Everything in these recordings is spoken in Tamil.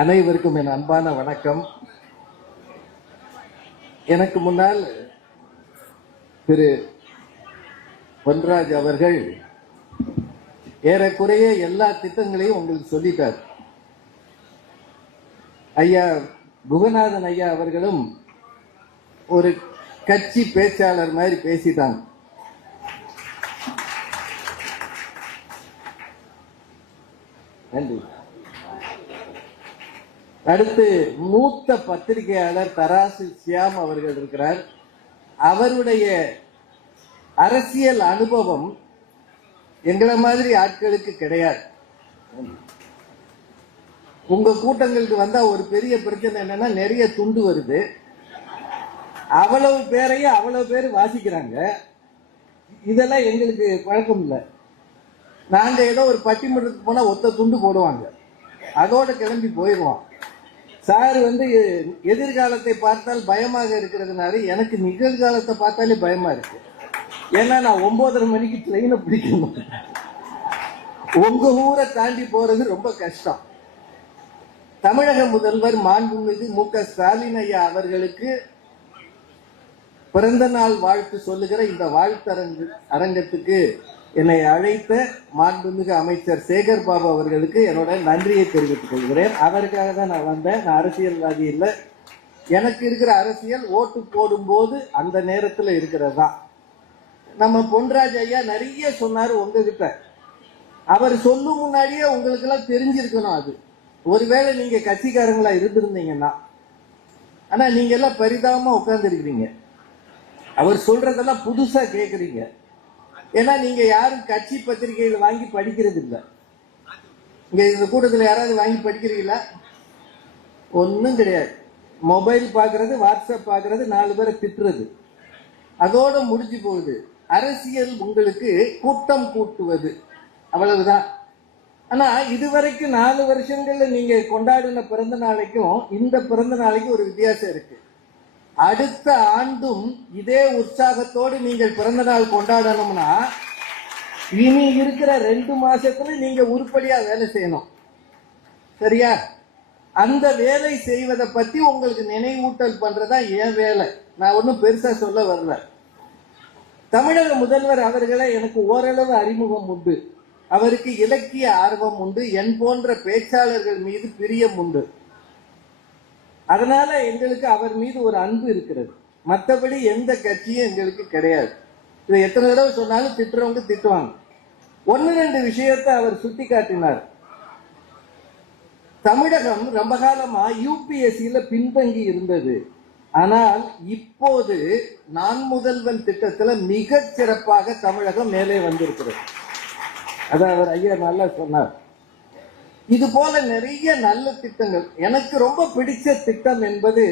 அனைவருக்கும் என் அன்பான வணக்கம். எனக்கு முன்னால் திரு பொன்ராஜ் அவர்கள் ஏறக்குறைய எல்லா திட்டங்களையும் உங்களுக்கு சொல்லிட்டார். ஐயா குகநாதன் ஐயா அவர்களும் ஒரு கட்சி பேச்சாளர் மாதிரி பேசிட்டாங்க. நன்றி. அடுத்து மூத்த பத்திரிகையாளர் தராசு சியாம் அவர்கள் இருக்கிறார். அவருடைய அரசியல் அனுபவம் எங்களை மாதிரி ஆட்களுக்கு கிடையாது. உங்க கூட்டங்களுக்கு வந்தா ஒரு பெரிய பிரச்சனை என்னன்னா, நிறைய துண்டு வருது. அவ்வளவு பேரையும் அவ்வளவு பேர் வாசிக்கிறாங்க. இதெல்லாம் எங்களுக்கு பழக்கம் இல்லை. நாங்க ஏதோ ஒரு பட்டிமன்றத்துக்கு போனா ஒத்த துண்டு போடுவாங்க, அதோட கிளம்பி போயிடுவோம். சார் எதிர்காலத்தை பார்த்தால் பயமாக இருக்கிறதுனால எனக்கு நிகழ்காலத்தை பார்த்தாலே பயமா இருக்கு. ஏன்னா நான் 9:30 மணிக்கு ட்ரெயினை பிடிக்கணும். உங்க ஊரை தாண்டி போறது ரொம்ப கஷ்டம். தமிழக முதல்வர் மாண்புமிகு மு.க. ஸ்டாலின் ஐயா அவர்களுக்கு பிறந்த நாள் வாழ்த்து சொல்லுகிற இந்த வாழ்த்து அரங்கத்துக்கு என்னை அழைத்த மாண்புமிகு அமைச்சர் சேகர் பாபு அவர்களுக்கு என்னோட நன்றியை தெரிவித்துக் கொள்கிறேன். அதற்காக தான் நான் வந்தேன். நான் அரசியல்வாதி இல்லை. எனக்கு இருக்கிற அரசியல் ஓட்டு போடும் போது அந்த நேரத்தில் இருக்கிறது தான். நம்ம பொன்ராஜ் ஐயா நிறைய சொன்னாரு உங்ககிட்ட. அவர் சொல்லும் முன்னாடியே உங்களுக்கு எல்லாம் தெரிஞ்சிருக்கணும். அது ஒருவேளை நீங்க கட்சிக்காரங்களா இருந்திருந்தீங்கன்னா, ஆனா நீங்க எல்லாம் பரிதாபமா உட்கார்ந்து இருக்கிறீங்க. அவர் சொல்றதெல்லாம் புதுசா கேக்குறீங்க. ஏன்னா நீங்க யாரும் கட்சி பத்திரிகைகள் வாங்கி படிக்கிறது இல்லை. இங்க இந்த கூட்டத்தில் யாராவது வாங்கி படிக்கிறீங்களா? ஒன்னும் கிடையாது. மொபைல் பாக்குறது, வாட்ஸ்அப் பாக்குறது, 4 பேரை திட்டுறது, அதோட முடிஞ்சு போகுது. அரசியல் உங்களுக்கு கூட்டம் கூட்டுவது, அவ்வளவுதான். ஆனா இதுவரைக்கும் 4 வருஷங்கள்ல நீங்க கொண்டாடின பிறந்த நாளைக்கும் இந்த பிறந்த நாளைக்கும் ஒரு வித்தியாசம் இருக்கு. அடுத்த ஆண்டும் இதே உற்சாகத்தோடு நீங்கள் பிறந்த நாள் கொண்டாடணும்னா இனி இருக்கிற 2 மாசத்துல நீங்க உருப்படியா வேலை செய்யணும். சரியா? அந்த வேலை செய்வதை பத்தி உங்களுக்கு நினைவூட்டல் பண்றதா என் வேலை. நான் ஒன்னும் பெருசா சொல்ல வரல. தமிழக முதல்வர் அவர்களை எனக்கு ஓரளவு அறிமுகம் உண்டு. அவருக்கு இலக்கிய ஆர்வம் உண்டு. என் போன்ற பேச்சாளர்கள் மீது பிரியம் உண்டு. அதனால எங்களுக்கு அவர் மீது ஒரு அன்பு இருக்கிறது. மற்றபடி எந்த கட்சியும் எங்களுக்கு கிடையாது. இதை எத்தனை தடவை சொன்னாலும் திட்டுறவங்க திட்டுவாங்க. 1-2 விஷயத்தை அவர் சுட்டி காட்டினார். தமிழகம் ரொம்ப காலமா யூபிஎஸ்சியில பின்தங்கி இருந்தது. ஆனால் இப்போது நான் முதல்வன் திட்டத்தில் மிக சிறப்பாக தமிழகம் மேலே வந்திருக்கிறது. அதான் அவர் ஐயா நல்லா சொன்னார். இது போல நிறைய நல்ல திட்டங்கள். எனக்கு ரொம்ப பிடிச்ச திட்டம் என்பது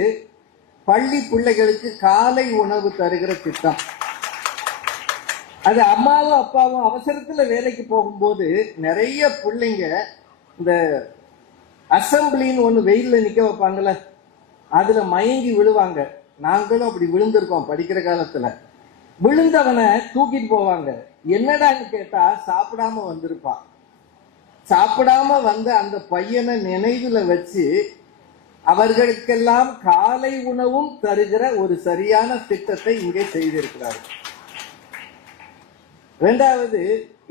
பள்ளி பிள்ளைகளுக்கு காலை உணவு தருகிற திட்டம். அது அம்மாவும் அப்பாவும் அவசரத்துல வேலைக்கு போகும்போது நிறைய பிள்ளைங்க இந்த அசம்பிளின்னு ஒண்ணு வெயில்ல நிக்க வைப்பாங்கல்ல, அதுல மயங்கி விழுவாங்க. நாங்களும் அப்படி விழுந்திருக்கோம் படிக்கிற காலத்துல. விழுந்தவனை தூக்கிட்டு போவாங்க. என்னடான்னு கேட்டா சாப்பிடாம வந்திருப்பான். சாப்பிடாம வந்த அந்த பையனை நினைவுல வச்சு அவர்களுக்கெல்லாம் காலை உணவும் தருகிற ஒரு சரியான திட்டத்தை இங்கே செய்திருக்கிறார். 2வது,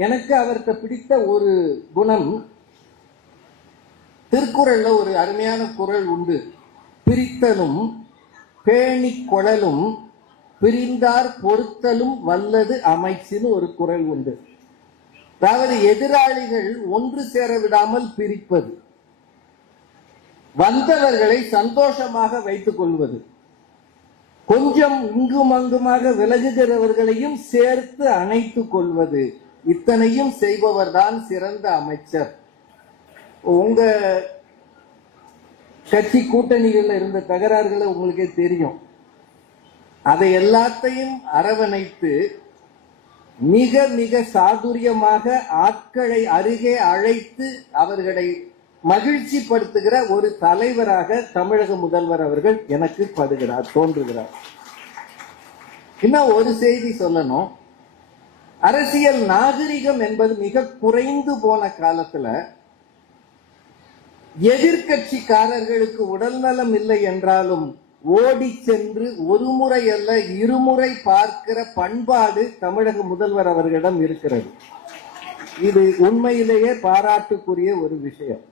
எனக்கு அவர்கிட்ட பிடித்த ஒரு குணம், திருக்குறள்ல ஒரு அருமையான குறள் உண்டு. பிரித்தலும் பேணி கொளலும் பிரிந்தார் பொறுத்தலும் வல்லது அமைச்சுன்னு ஒரு குறள் உண்டு. அதாவது எதிராளிகள் ஒன்று சேர விடாமல் பிரிப்பது, வந்தவர்களை சந்தோஷமாக வைத்துக் கொள்வது, கொஞ்சம் இங்கும் அங்குமாக விலகுகிறவர்களையும் சேர்த்து அணைத்துக் கொள்வது, இத்தனையும் செய்பவர் தான் சிறந்த அமைச்சர். உங்க கட்சி கூட்டணிகள்ல இருந்த தகராறுகளை உங்களுக்கே தெரியும். அதை எல்லாத்தையும் அரவணைத்து மிக மிக சாதுரியமாக ஆட்களை அருகே அழைத்து அவர்களை மகிழ்ச்சி படுத்துகிற ஒரு தலைவராக தமிழக முதல்வர் அவர்கள் எனக்கு தோன்றுகிறார். இன்னும் ஒரு செய்தி சொல்லணும். அரசியல் நாகரிகம் என்பது மிக குறைந்து போன காலத்துல எதிர்கட்சிக்காரர்களுக்கு உடல்நலம் இல்லை என்றாலும் ஓடி சென்று ஒரு முறை அல்ல இருமுறை பார்க்கிற பண்பாடு தமிழக முதல்வர் அவர்களிடம் இருக்கிறது. இது உண்மையிலேயே பாராட்டுக்குரிய ஒரு விஷயம்.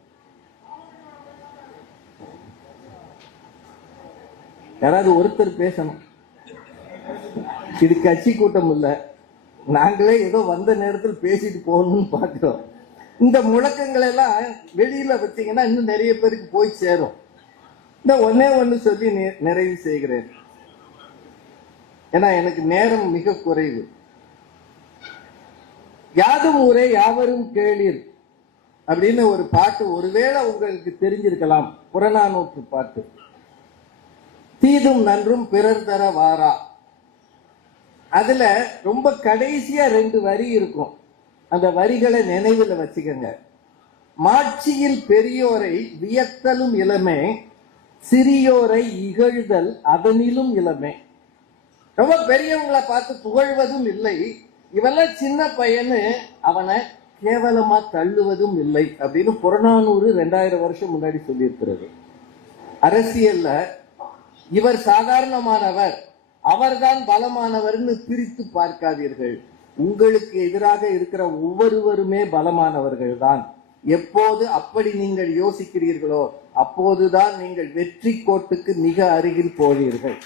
யாராவது ஒருத்தர் பேசணும். இது கட்சி கூட்டம் இல்ல, நாங்களே ஏதோ வந்த நேரத்தில் பேசிட்டு போகணும்னு பார்க்கிறோம். இந்த முழக்கங்கள் எல்லாம் வெளியில வச்சீங்கன்னா இன்னும் நிறைய பேருக்கு போய் சேரும். இந்த ஒண்ணு சொல்லி நிறைவு செய்கிறேன். ஏன்னா எனக்கு நேரம் மிக குறைவு. யாதும் ஊரே யாவரும் கேளீர் அப்படின்னு ஒரு பாட்டு ஒருவேளை உங்களுக்கு தெரிஞ்சிருக்கலாம். புறநானூற்று பாட்டு. தீதும் நன்றும் பிறர் தர வாரா. அதுல ரொம்ப கடைசியா 2 வரி இருக்கும். அந்த வரிகளை நினைவில் வச்சுக்கங்க. மாட்சியில் பெரியோரை வியத்தலும் இளமே, சிறியோரை இகழ்தல் அதனிலும் இளமே. ரொம்ப பெரியவங்களை பார்த்து புகழ்வதும் இல்லை, இவெல்லாம் சின்ன பையன்னு அவனை கேவலமா தள்ளுவதும் இல்லை அப்படின்னு புறநானூறு 2000 வருஷம் முன்னாடி சொல்லி இருக்கிறது. அரசியல்ல இவர் சாதாரணமானவர், அவர்தான் பலமானவர்னு பிரித்து பார்க்காதீர்கள். உங்களுக்கு எதிராக இருக்கிற ஒவ்வொருவருமே பலமானவர்கள் தான். எப்போது அப்படி நீங்கள் யோசிக்கிறீர்களோ அப்போதுதான் நீங்கள் வெற்றி கோட்டுக்கு மிக அருகில் போவீர்கள்.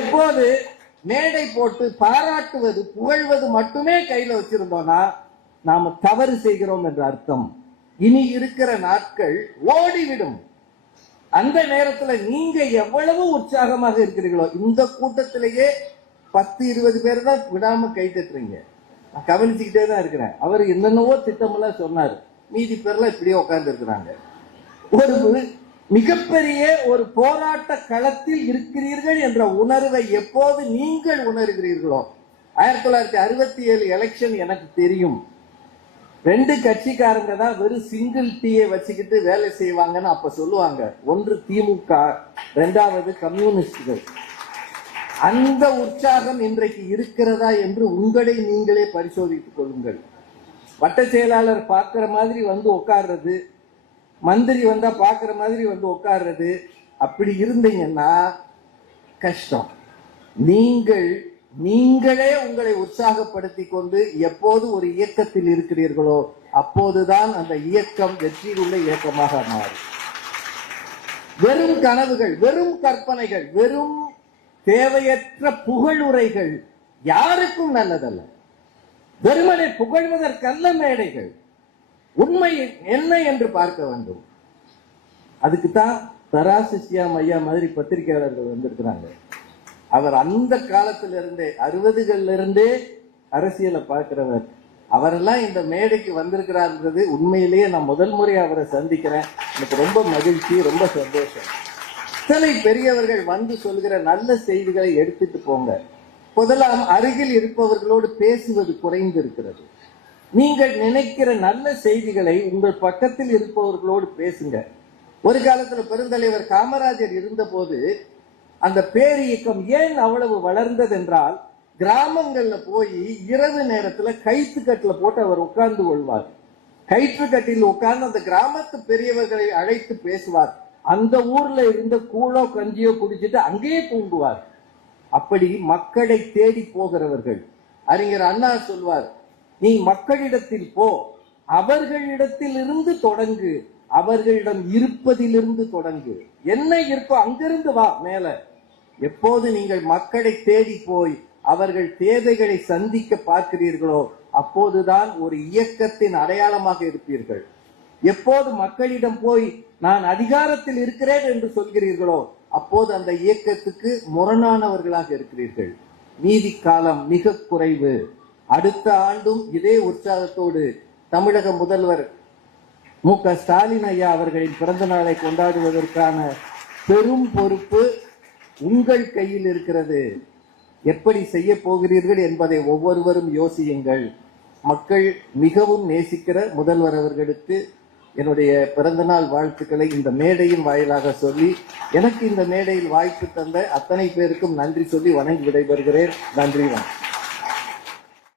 எப்போது மேடை போட்டு பாராட்டுவது புகழ்வது மட்டுமே கையில வச்சிருந்தோம்னா நாம தவறு செய்கிறோம் என்ற அர்த்தம். இனி இருக்கிற நாட்கள் ஓடிவிடும். அந்த நேரத்துல நீங்க எவ்வளவு உற்சாகமாக இருக்கிறீர்களோ, இந்த கூட்டத்திலேயே 10-20 பேர் தான் விடாம கை தட்டுறீங்க. நான் கவனிச்சுக்கிட்டே தான் இருக்கிறேன். அவர் என்னென்னவோ திட்டமெல்லாம் சொன்னார், மீதி பேர்லாம் இப்படியே உட்கார்ந்து இருக்கிறாங்க. ஒரு மிகப்பெரிய ஒரு போராட்ட களத்தில் இருக்கிறீர்கள் என்ற உணர்வை எப்போது நீங்கள் உணர்கிறீர்களோ, 1967 எலெக்ஷன் எனக்கு தெரியும். 2 கட்சிக்காரங்க தான் வெறும் சிங்கிள் டீயை வச்சுக்கிட்டு வேலை செய்வாங்கன்னு அப்ப சொல்லுவாங்க. ஒன்று திமுக, 2வது கம்யூனிஸ்டுகள். அந்த உற்சாகம் இன்றைக்கு இருக்கிறதா என்று உங்களை நீங்களே பரிசோதித்துக் கொள்ளுங்கள். வட்ட செயலாளர் பார்க்கிற மாதிரி வந்து உட்கார்றது, மந்திரி வந்தா பார்க்கிற மாதிரி வந்து உட்கார்றது, அப்படி இருந்தீங்கன்னா கஷ்டம். நீங்களே உங்களை உற்சாகப்படுத்திக் கொண்டு எப்போது ஒரு இயக்கத்தில் இருக்கிறீர்களோ அப்போதுதான் அந்த இயக்கம் வெற்றியுள்ள இயக்கமாக மாறும். வெறும் கனவுகள், வெறும் கற்பனைகள், வெறும் தேவையற்ற புகழுரைகள் யாருக்கும் நல்லதல்ல. வெறுமனை புகழ்வதற்கல்ல மேடைகள். உண்மை என்ன என்று பார்க்க வேண்டும். அதுக்குத்தான் தராசிசியா ஐயா மாதிரி பத்திரிகையாளர்கள் வந்திருக்கிறாங்க. அவர் அந்த காலத்துல இருந்தே 60கள்ல இருந்தே அரசியலை பார்க்கிறவர். அவரெல்லாம் இந்த மேடைக்கு வந்திருக்கிறார்ன்றது உண்மையிலேயே நான் முதல் முறை அவரை சந்திக்கிறேன். எனக்கு ரொம்ப மகிழ்ச்சி, ரொம்ப சந்தோஷம். இத்தனை பெரியவர்கள் வந்து சொல்கிற நல்ல செய்திகளை எடுத்துட்டு போங்க. முதலாம் அருகில் இருப்பவர்களோடு பேசுவது குறைந்து இருக்கிறது. நீங்கள் நினைக்கிற நல்ல செய்திகளை உங்கள் பக்கத்தில் இருப்பவர்களோடு பேசுங்க. ஒரு காலத்துல பெருந்தலைவர் காமராஜர் இருந்த போது அந்த பேரியக்கம் ஏன் அவ்வளவு வளர்ந்தது என்றால், கிராமங்கள்ல போய் இரவு நேரத்துல கயிற்றுக்கட்டில போட்டு அவர் உட்கார்ந்து கொள்வார். கயிற்றுக்கட்டில் உட்கார்ந்து அந்த கிராமத்து பெரியவர்களை அழைத்து பேசுவார். அந்த ஊர்ல இருந்த கூழோ கஞ்சியோ குடிச்சிட்டு அங்கேயே தூங்குவார். அப்படி மக்களை தேடி போகிறவர்கள். அறிஞர் அண்ணா சொல்வார், நீ மக்களிடத்தில் போ, அவர்களிடத்தில் இருந்து தொடங்கு, அவர்களிடம் இருப்பதிலிருந்து தொடங்கு. என்ன இருக்கோ அங்கிருந்து வா மேல. எப்போது நீங்கள் மக்களை தேடி போய் அவர்கள் தேவைகளை சந்திக்க பார்க்கிறீர்களோ அப்போதுதான் ஒரு இயக்கத்தின் அடையாளமாக இருப்பீர்கள். எப்போது மக்களிடம் போய் நான் அதிகாரத்தில் இருக்கிறேன் என்று சொல்கிறீர்களோ அப்போது அந்த இயக்கத்துக்கு முரணானவர்களாக இருக்கிறீர்கள். நீதி காலம் மிக குறைவு. அடுத்த ஆண்டும் இதே உற்சாகத்தோடு தமிழக முதல்வர் மு.க. ஸ்டாலின் ஐயா அவர்களின் பிறந்த நாளை கொண்டாடுவதற்கான பெரும் பொறுப்பு உங்கள் கையில் இருக்கிறது. எப்படி செய்ய போகிறீர்கள் என்பதை ஒவ்வொருவரும் யோசியுங்கள். மக்கள் மிகவும் நேசிக்கிற முதல்வர் அவர்களுக்கு என்னுடைய பிறந்தநாள் வாழ்த்துக்களை இந்த மேடையின் வாயிலாக சொல்லி, எனக்கு இந்த மேடையில் வாய்ப்பு தந்த அத்தனை பேருக்கும் நன்றி சொல்லி வணங்கி விடைபெறுகிறேன். நன்றி.